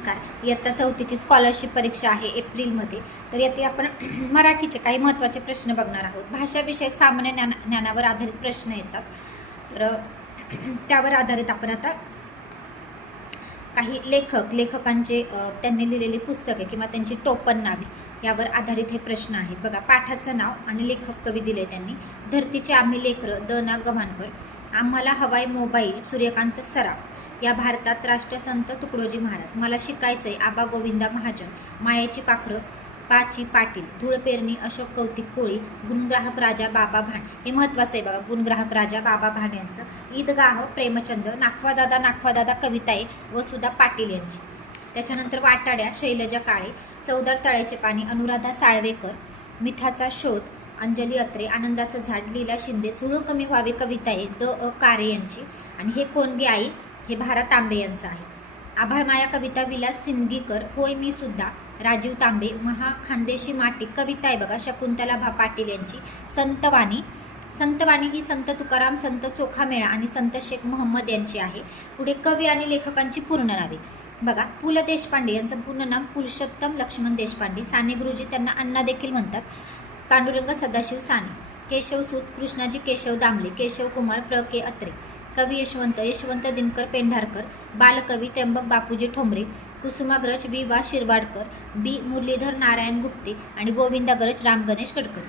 नमस्कार. इयत्ता 4थीची स्कॉलरशिप परीक्षा आहे एप्रिलमध्ये. तर यात आपण मराठीचे काही महत्त्वाचे प्रश्न बघणार आहोत. भाषाविषयक सामान्य ज्ञानावर आधारित प्रश्न येतात. तर त्यावर आधारित आपण आता काही लेखकांचे त्यांनी लिहिलेली पुस्तके किंवा त्यांची टोपण नावे यावर आधारित हे प्रश्न आहेत. बघा, पाठाचं नाव आणि लेखक कवी दिले त्यांनी. धरतीचे आम्ही लेकरं, द ना गव्हाणकर. आम्हाला हवाय मोबाईल, सूर्यकांत सराफ. या भारतात राष्ट्रसंत तुकडोजी महाराज. मला शिकायचंय, आबा गोविंदा महाजन. मायेची पाखरं, पाची पाटील. धूळ पेरणी, अशोक कौतिक कोळी. गुणग्राहक राजा बाबा भांड. हे महत्त्वाचं आहे बघा, गुणग्राहक राजा बाबा भांड यांचं. ईदगाह प्रेमचंद. नाखवा दादा कविता आहे वसुधा पाटील यांची. त्याच्यानंतर वाटाड्या शैलजा काळे. चवदार तळ्याचे पाणी अनुराधा साळवेकर. मिठाचा शोध अंजली अत्रे. आनंदाचं झाड लीला शिंदे. झुळू कमी व्हावे कविता आहे द अ कारे यांची. आणि हे कोणगे आई हे भारत तांबे यांचं आहे. आभाळमाया कविता विलास सिंदगीकर. होय मी सुद्धा राजीव तांबे. महाखानदेशी माटी कविता आहे बघा शकुंतला भा पाटील यांची. संतवाणी ही संत तुकाराम, संत चोखामेळा आणि संत शेख मोहम्मद यांची आहे. पुढे कवी आणि लेखकांची पूर्ण नावे बघा. पु ल देशपांडे यांचं पूर्ण नाव पुरुषोत्तम लक्ष्मण देशपांडे. साने गुरुजी त्यांना अण्णा देखील म्हणतात. पांडुरंग सदाशिव साने. केशवसूत कृष्णाजी केशव दामले. केशव कुमार प्र के अत्रे. कवी यशवंत दिनकर पेंढारकर. बालकवी त्र्यंबक बापूजी ठोंबरे. कुसुमाग्रज वि वा शिरवाडकर. बी मुरलीधर नारायण गुप्ते. आणि गोविंदाग्रज राम गणेश गडकरी.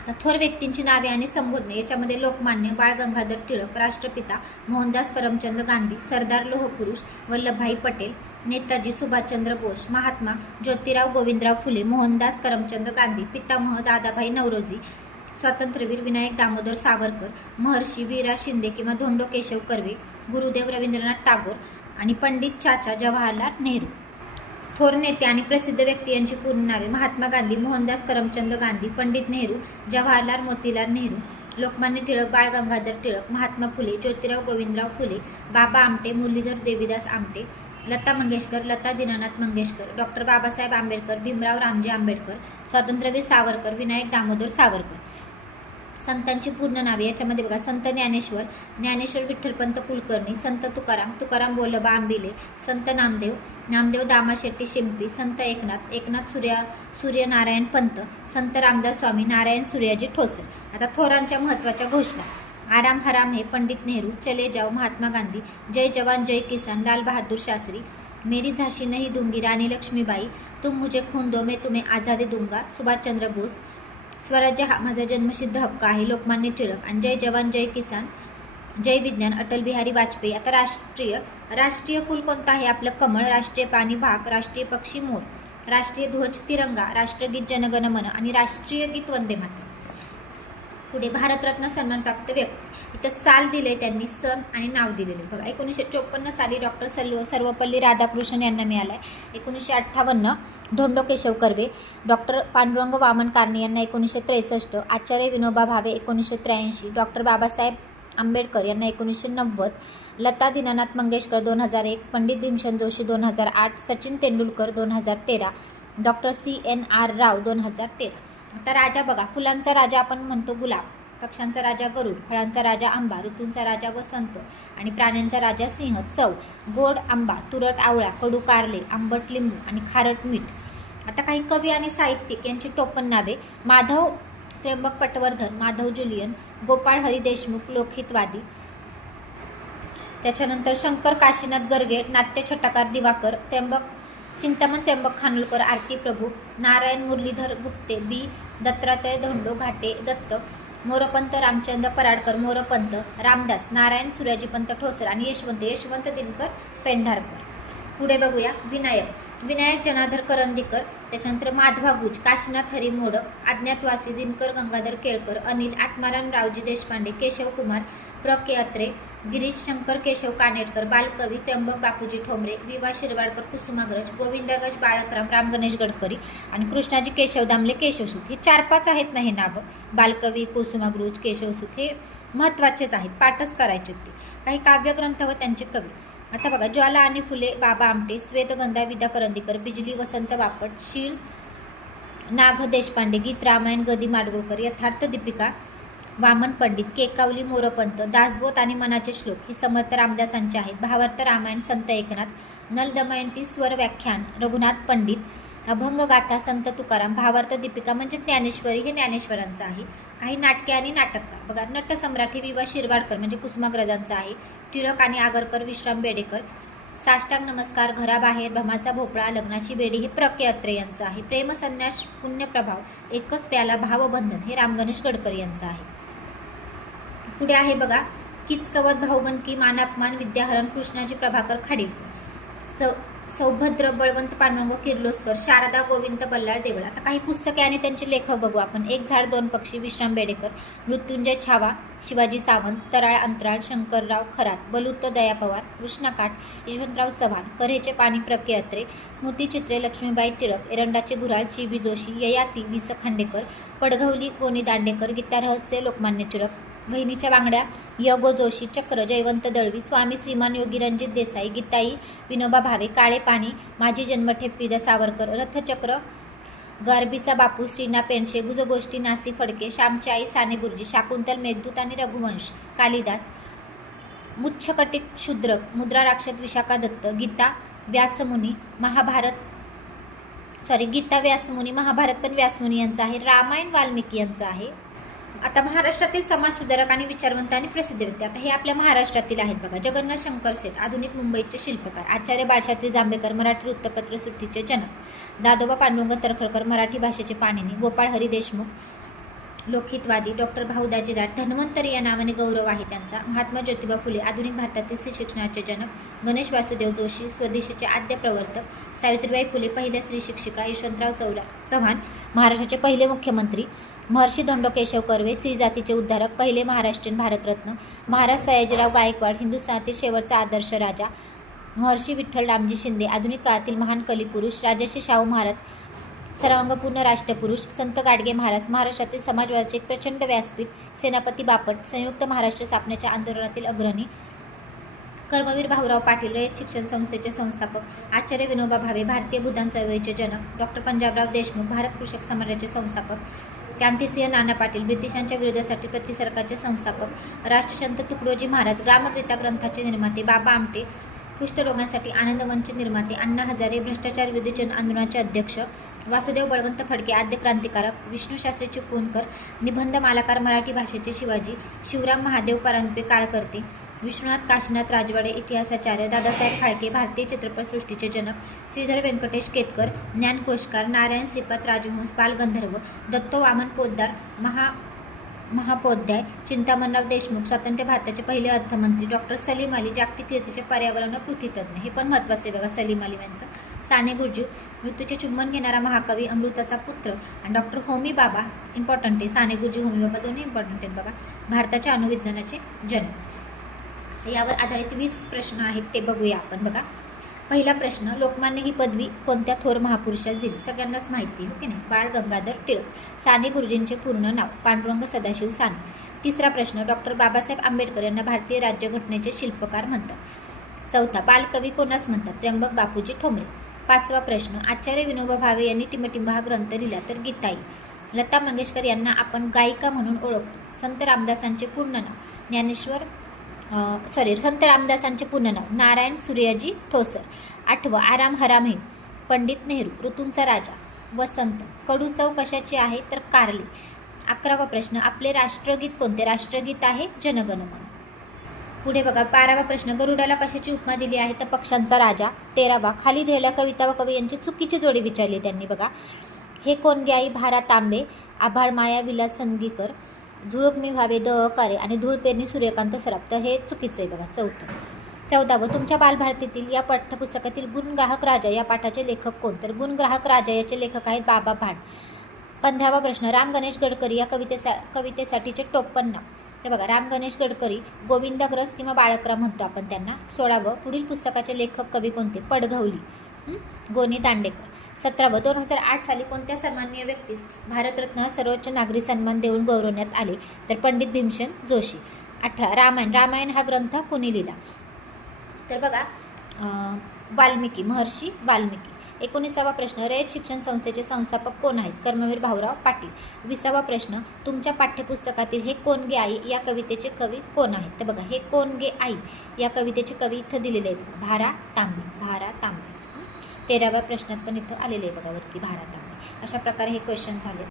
आता थोर व्यक्तींची नावे आणि संबोधने याच्यामध्ये लोकमान्य बाळ गंगाधर टिळक. राष्ट्रपिता मोहनदास करमचंद गांधी. सरदार लोहपुरुष वल्लभभाई पटेल. नेताजी सुभाषचंद्र बोस. महात्मा ज्योतिराव गोविंदराव फुले. मोहनदास करमचंद गांधी. पितामह दादाभाई नौरोजी. स्वातंत्र्यवीर विनायक दामोदर सावरकर. महर्षी वीरा शिंदे किंवा धोंडो केशव कर्वे. गुरुदेव रवींद्रनाथ टागोर. आणि पंडित चाचा जवाहरलाल नेहरू. थोर नेते आणि प्रसिद्ध व्यक्ती यांची पूर्ण नावे. महात्मा गांधी, मोहनदास करमचंद गांधी, पंडित नेहरू, जवाहरलाल मोतीलाल नेहरू. लोकमान्य टिळक बाळ गंगाधर टिळक. महात्मा फुले ज्योतिराव गोविंदराव फुले. बाबा आमटे मुरलीधर देवीदास आमटे. लता मंगेशकर लता दीनानाथ मंगेशकर. डॉक्टर बाबासाहेब आंबेडकर भीमराव रामजी आंबेडकर. स्वातंत्र्यवीर सावरकर विनायक दामोदर सावरकर. संतांची पूर्ण नावे याच्यामध्ये बघा. संत ज्ञानेश्वर विठ्ठलपंत कुलकर्णी. संत तुकाराम बोलबा आंबिले. संत नामदेव दामाशेट्टी शिंपी. संत एकनाथ सूर्यनारायण पंत. संत रामदास स्वामी नारायण सूर्याजी ठोसे. आता थोरांच्या महत्त्वाच्या घोषणा. आराम हराम है पंडित नेहरू. चले जाओ महात्मा गांधी. जय जवान जय किसान लाल बहादूर शास्त्री. मेरी झांसी नहीं दूंगी रानी लक्ष्मीबाई. तुम मुझे खून दो मैं तुम्हें आझादी दूंगा सुभाषचंद्र बोस. स्वराज्य हा माझा जन्मसिद्ध हक्क आहे लोकमान्य टिळक. आणि जय जवान जय किसान जय विज्ञान अटल बिहारी वाजपेयी. आता राष्ट्रीय फूल कोणतं आहे आपलं कमळ. राष्ट्रीय प्राणी वाघ. राष्ट्रीय पक्षी मोर. राष्ट्रीय ध्वज तिरंगा. राष्ट्रगीत जनगण मन. आणि राष्ट्रीय गीत वंदे मातरम. पुढे भारतरत्न सन्मान प्राप्त व्यक्ती. इथं साल दिले त्यांनी, सण आणि नाव दिलेले बघा. 1954 साली डॉक्टर सर्वपल्ली राधाकृष्णन यांना मिळाला आहे. 1958 धोंडो केशव कर्वे. डॉक्टर पांडुरंग वामन कारणे यांना 1963. आचार्य विनोबा भावे 1983. डॉक्टर बाबासाहेब आंबेडकर यांना 1990. लता दीनानाथ मंगेशकर 2001. पंडित भीमसेन जोशी 2008. सचिन तेंडुलकर 2013. डॉक्टर CNR राव 2013. आता राजा बघा. फुलांचा राजा आपण म्हणतो गुलाब. पक्ष्यांचा राजा गरुड. फळांचा राजा आंबा. ऋतूंचा राजा वसंत. आणि प्राण्यांचा राजा सिंह. चव गोड आंबा, तुरट आवळा, कडू कारले, आंबट लिंबू आणि खारट मीठ. आता काही कवी आणि साहित्यिक यांची टोपण नावे. माधव त्र्यंबक पटवर्धन. माधव जुलियन. गोपाळ हरी देशमुख लोकहितवादी. त्याच्यानंतर शंकर काशीनाथ गर्गे नाट्यछटाकार दिवाकर. चिंतामण त्र्यंबक खानोलकर. आरती प्रभू. नारायण मुरलीधर गुप्ते. बी दत्तात्रय धोंडो घाटे दत्त. मोरपंत रामचंद्र पराडकर. मोरपंत. रामदास नारायण सूर्याजीपंत ठोसर. आणि यशवंत दिनकर पेंढारकर. पुढे बघूया. विनायक जनार्दन करंदीकर. त्याच्यानंतर माधवा गुज. काशीनाथ हरी मोडक. अज्ञातवासी दिनकर गंगाधर केळकर. अनिल आत्माराम रावजी देशपांडे. केशव कुमार प्र के अत्रे. गिरीश शंकर केशव कानेटकर. बालकवी त्र्यंबक बापूजी ठोंबरे. वि वा शिरवाडकर कुसुमाग्रज. गोविंदाग्रज बाळकराम राम गणेश गडकरी. आणि कृष्णाजी केशव दामले केशवसूत. हे 4-5 आहेत ना हे नावं. बालकवी कुसुमाग्रज केशवसूत हे महत्त्वाचेच आहेत, पाठच करायचे ते. काही काव्यग्रंथ व त्यांचे कवी. आता बघा. ज्वाला आणि फुले बाबा आमटे. श्वेतगंधा विदा करंदीकर. बिजली वसंत बापट. शीळ नाग देशपांडे. गीत रामायण गदी माडगुळकर. यथार्थ दीपिका वामन पंडित, केकावली मोरपंत, दासबोध आणि मनाचे श्लोक हे समर्थ रामदासांचे आहेत. भावार्थ रामायण संत एकनाथ, नल दमयंती स्वर व्याख्यान रघुनाथ पंडित, अभंग गाथा संत तुकाराम, भावार्थ दीपिका म्हणजे ज्ञानेश्वरी हे ज्ञानेश्वरांचं आहे. काही नाटके आणि नाटककार बघा, नटसम्राट हे विवा शिरवाडकर म्हणजे कुसुमाग्रजांचं आहे. टिळक आणि आगरकर विश्राम बेडेकर, साष्टांग नमस्कार, घराबाहेर, भ्रमाचा भोपळा, लग्नाची बेडी हे प्र के अत्रे यांचं आहे. प्रेमसन्यास, पुण्यप्रभाव, एकच प्याला, भावबंधन हे राम गणेश गडकरी यांचं आहे. पुढे आहे बघा, किचकवत, भाऊबंदकी, मानापमान, विद्याहरण कृष्णाजी प्रभाकर खाडीलकर, सौभद्र, बळवंत पांडुरंग किर्लोस्कर, शारदा गोविंद बल्लाळ देवळ. आता काही पुस्तके आणि त्यांचे लेखक बघू आपण. एक झाड दोन पक्षी विश्राम बेडेकर, मृत्युंजय छावा शिवाजी सावंत, तराळ अंतराळ शंकरराव खरात, बलुत दया पवार, कृष्णकाठ यशवंतराव चव्हाण, कऱ्हेचे पाणी प्र के अत्रे, स्मृतिचित्रे लक्ष्मीबाई टिळक, एरंडाचे घुराळ ची व्ही जोशी, ययाती वि स खांडेकर, पडघवली गोनी दांडेकर, गीता रहस्य लोकमान्य टिळक, बहिणीच्या बांगड्या य गो जोशी, चक्र जयवंत दळवी, स्वामी श्रीमान योगी रणजित देसाई, गीताई विनोबा भावे, काळे पाणी माझी जन्मठेप विदा सावरकर, रथचक्र गारबीचा बापू श्रीना पेंडशे, गुजगोष्टी नासी फडके, श्यामची आई साने गुरुजी, शाकुंतल मेघदूत आणि रघुवंश कालिदास, मुच्छकटिक शूद्रक, मुद्रा राक्षक विशाखा दत्त, गीता व्यासमुनी महाभारत पण व्यासमुनी यांचं आहे. रामायण वाल्मिकी यांचं आहे. आता महाराष्ट्रातील समाजसुधारक आणि विचारवंत आणि प्रसिद्ध व्यक्ती, आता हे आपल्या महाराष्ट्रातील आहेत बघा. जगन्नाथ शंकर सेठ, आधुनिक मुंबईचे शिल्पकार. आचार्य बाळशास्त्री जांभेकर, मराठी वृत्तपत्र सुट्टीचे जनक. दादोबा पांडुरंग तर्खडकर, मराठी भाषेचे पाणिनी. गोपाळ हरी देशमुख, लोकहितवादी. डॉक्टर भाऊदाजी लाड, धन्वंतरी या नावाने गौरव आहे त्यांचा. महात्मा ज्योतिबा फुले, आधुनिक भारतातील स्त्री शिक्षणाचे जनक. गणेश वासुदेव जोशी, स्वदेशीचे आद्य प्रवर्तक. सावित्रीबाई फुले, पहिल्या स्त्री शिक्षिका. यशवंतराव चव्हाण, महाराष्ट्राचे पहिले मुख्यमंत्री. महर्षी धोंडो केशव कर्वे, स्त्री जातीचे उद्धारक, पहिले महाराष्ट्रीयन भारतरत्न. महाराज सयाजीराव गायकवाड, हिंदुस्थानातील शेवटचा आदर्श राजा. महर्षी विठ्ठल रामजी शिंदे, आधुनिक काळातील महान कलिपुरुष. राजर्षी शाहू महाराज, सर्वांगपूर्ण राष्ट्रपुरुष. संत गाडगे महाराज, महाराष्ट्रातील समाजवादाचे एक प्रचंड व्यासपीठ. सेनापती बापट, संयुक्त महाराष्ट्र स्थापनेच्या आंदोलनातील अग्रणी. कर्मवीर भाऊराव पाटील, रयत शिक्षण संस्थेचे संस्थापक. आचार्य विनोबा भावे, भारतीय भूदान चळवळीचे जनक. डॉक्टर पंजाबराव देशमुख, भारत कृषक समाजाचे संस्थापक. क्रांतिसिंह नाना पाटील, ब्रिटिशांच्या विरोधासाठी प्रतिसरकारचे संस्थापक. राष्ट्रसंत तुकडोजी महाराज, ग्रामगीता ग्रंथाचे निर्माते. बाबा आमटे, कुष्ठरोगांसाठी आनंदवनचे निर्माते. अण्णा हजारे, भ्रष्टाचार विरोधी जन आंदोलनाचे अध्यक्ष. वासुदेव बळवंत फडके, आद्य क्रांतिकारक. विष्णूशास्त्री चिपळूणकर, निबंध मालाकार, मराठी भाषेचे शिवाजी. शिवराम महादेव परांजपे, काळकर्ते. विश्वनाथ काशीनाथ राजवाडे, इतिहासाचार्य. दादासाहेब फाळके, भारतीय चित्रपटसृष्टीचे जनक. श्रीधर व्यंकटेश केतकर, ज्ञानकोशकार. नारायण श्रीपाद राजहंस, बालगंधर्व. दत्तो वामन पोद्दार, महापोध्याय. चिंतामणराव देशमुख, स्वातंत्र्य भारताचे पहिले अर्थमंत्री. डॉक्टर सलीम अली, जागतिक कीर्तीचे पर्यावरण पृथ्वीतज्ञ, हे पण महत्त्वाचे बघा सलीम अली यांचं. साने गुरुजी, मृत्यूचे चुंबन घेणारा महाकवी, अमृताचा पुत्र. आणि डॉक्टर होमी बाबा, इम्पॉर्टंट आहे. साने गुरुजी, होमी बाबा दोन्ही इम्पॉर्टंट आहेत बघा. भारताच्या अणुविज्ञानाचे जनक. यावर आधारित 20 प्रश्न आहेत, ते बघूया आपण बघा. पहिला प्रश्न, लोकमान्य ही पदवी कोणत्या थोर महापुरुषास दिली? सगळ्यांनाच माहिती हो की नाही, बाळ गंगाधर टिळक. साने गुरुजींचे पूर्ण नाव पांडुरंग सदाशिव साने. तिसरा प्रश्न, डॉक्टर बाबासाहेब आंबेडकर यांना भारतीय राज्यघटनेचे शिल्पकार म्हणतात. चौथा, बालकवी कोणास म्हणतात? त्र्यंबक बापूजी ठोंबरे. पाचवा प्रश्न, आचार्य विनोबा भावे यांनी टिमटिंब हा ग्रंथ लिहिला तर गीताई. लता मंगेशकर यांना आपण गायिका म्हणून ओळखतो. संत रामदासांचे पूर्ण नाव संत रामदासांचे पूर्ण नाव नारायण सूर्याजी ठोसर. 8वा, आराम हराम हे. पंडित नेहरू, ऋतूंचा राजा. वसंत. कडू चव कशाची आहे तर कारले. 11वा प्रश्न, आपले राष्ट्रगीत कोणते? राष्ट्रगीत आहे जनगणमन. पुढे बघा 12वा प्रश्न, गरुडाला कशाची उपमा दिली आहे तर पक्ष्यांचा राजा. 13वा, खाली दिलेल्या कविता व कवी यांची चुकीची जोडी विचारली त्यांनी बघा. हे कोण ग्याई भारा तांबे, आभाळ माया विलास संगीकर, झुळूक मी व्हावे द कारे आणि धूळ पेरणी सूर्यकांत सराफ. तर हे चुकीचं आहे बघा. 14वा, तुमच्या बालभारतीतील या पाठ्यपुस्तकातील गुणग्राहक राजा या पाठाचे लेखक कोण? तर गुणग्राहक राजा याचे लेखक आहेत बाबा भाट. 15वा प्रश्न, राम गणेश गडकरी या कवितेसाठीचे टोपण नाव. तर बघा, राम गणेश गडकरी गोविंदाग्रज किंवा बाळकराम म्हणतो आपण त्यांना. 16वं, पुढील पुस्तकाचे लेखक कवी कोणते? पडघवली, गोनी दांडेकर. 17वं, 2008 साली कोणत्या सन्माननीय व्यक्तीस भारतरत्न हा सर्वोच्च नागरी सन्मान देऊन गौरवण्यात आले? तर पंडित भीमसेन जोशी. 18, रामायण हा ग्रंथ कुणी लिहिला? तर बघा, वाल्मिकी, महर्षी वाल्मिकी. 19वा प्रश्न, रयत शिक्षण संस्थेचे संस्थापक कोण आहेत? कर्मवीर भाऊराव पाटील. 20वा प्रश्न, तुमच्या पाठ्यपुस्तकातील हे कोण गे आई या कवितेचे कवी कोण आहेत? तर बघा, हे कोण गे आई या कवितेचे कवी इथं दिलेले आहेत, भारा तांबे. भारा तांबे. 13व्या प्रश्नात पण इथं आलेले आहे बघा वरती, भारा तांबे. अशा प्रकारे हे क्वेश्चन झाले.